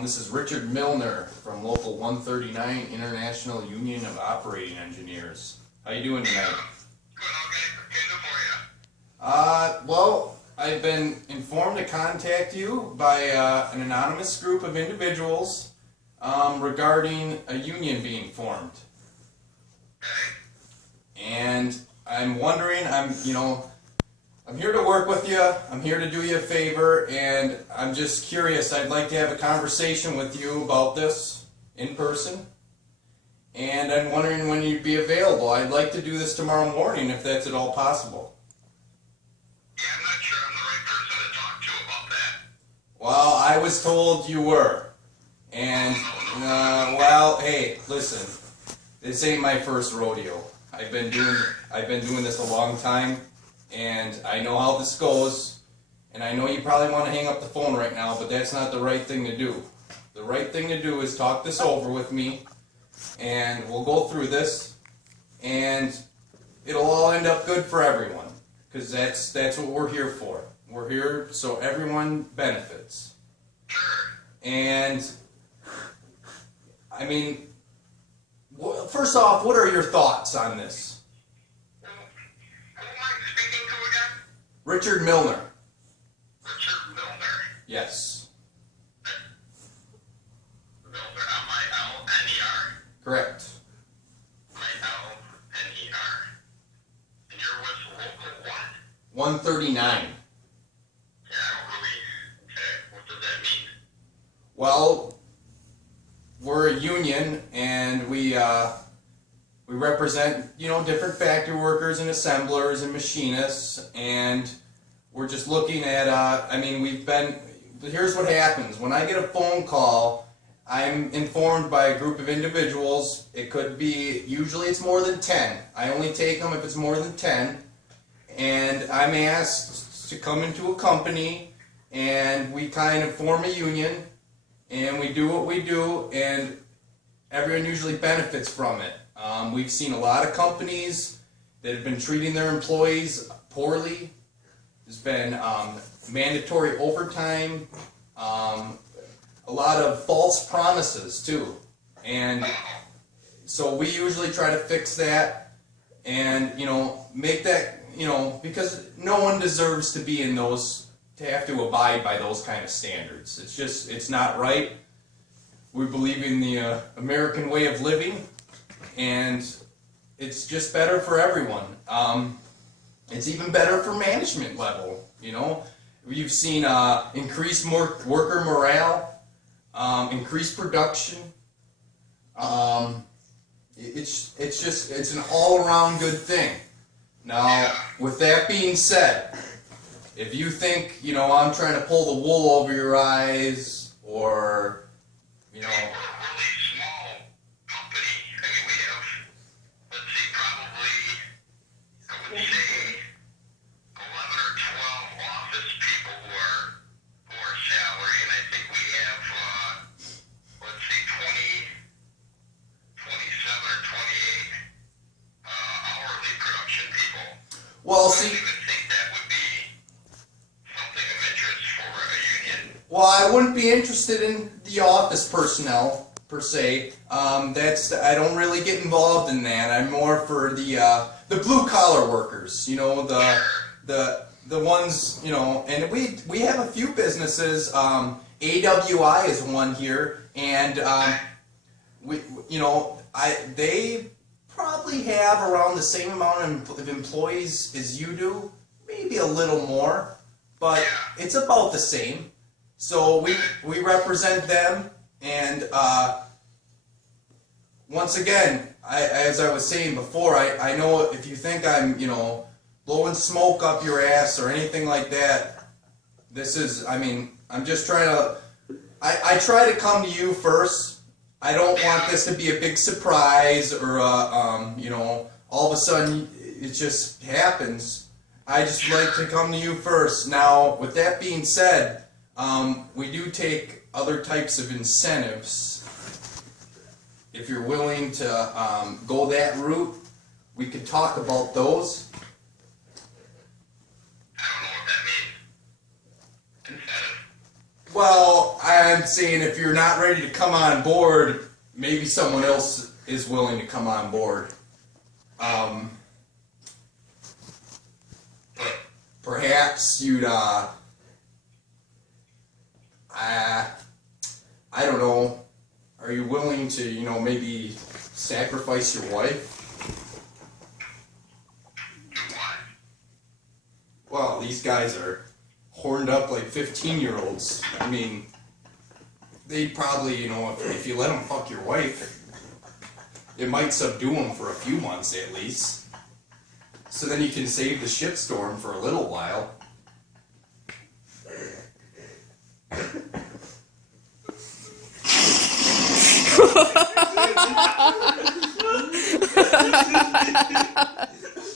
This is Richard Milner from Local 139 International Union of Operating Engineers. How you doing tonight? Good, okay. For you? Well, I've been informed to contact you by an anonymous group of individuals regarding a union being formed. Okay. And I'm wondering, I'm here to work with you. I'm here to do you a favor, and I'm just curious. I'd like to have a conversation with you about this in person. And I'm wondering when you'd be available. I'd like to do this tomorrow morning if that's at all possible. Yeah, I'm not sure I'm the right person to talk to about that. Well, I was told you were. And, well, hey, listen. This ain't my first rodeo. I've been doing this a long time. And I know how this goes, and I know you probably want to hang up the phone right now, but that's not the right thing to do. The right thing to do is talk this over with me, and we'll go through this, and it'll all end up good for everyone, because that's what we're here for. We're here so everyone benefits. And, I mean, first off, what are your thoughts on this? Richard Milner. Richard Milner. Yes. Milner, M-I-L-N-E-R. Correct. M-I-L-N-E-R. And you're with local what? 139. Yeah, I don't really. Okay, what does that mean? Well, we're a union, and we represent, different factory workers and assemblers and machinists, and we're just looking at, here's what happens. When I get a phone call, I'm informed by a group of individuals. It could be, usually it's more than 10. I only take them if it's more than 10, and I'm asked to come into a company, and we kind of form a union, and we do what we do, and everyone usually benefits from it. We've seen a lot of companies that have been treating their employees poorly. There's been mandatory overtime, a lot of false promises too. And so we usually try to fix that and, make that, because no one deserves to be in those, to have to abide by those kind of standards. It's not right. We believe in the American way of living. And it's just better for everyone. It's even better for management level. You've seen increased worker morale, increased production. It's an all-around good thing. Now, with that being said, if you think I'm trying to pull the wool over your eyes, or well, see, well, I wouldn't be interested in the office personnel per se. I don't really get involved in that. I'm more for the blue collar workers. The ones, and we have a few businesses. AWI is one here, and they probably have around the same amount of employees as you do, maybe a little more, but it's about the same. So we represent them, and once again, as I was saying before, I know if you think I'm blowing smoke up your ass or anything like that, I'm just trying to, I try to come to you first. I don't want this to be a big surprise or, all of a sudden it just happens. I just like to come to you first. Now, with that being said, we do take other types of incentives. If you're willing to go that route, we could talk about those. I don't know what that means. Incentive. Well, I'm saying if you're not ready to come on board, maybe someone else is willing to come on board. Perhaps you'd, I don't know. Are you willing to, maybe sacrifice your wife? What? Well, these guys are horned up like 15-year-olds. I mean, they probably, if you let them fuck your wife, it might subdue them for a few months at least. So then you can save the shitstorm for a little while.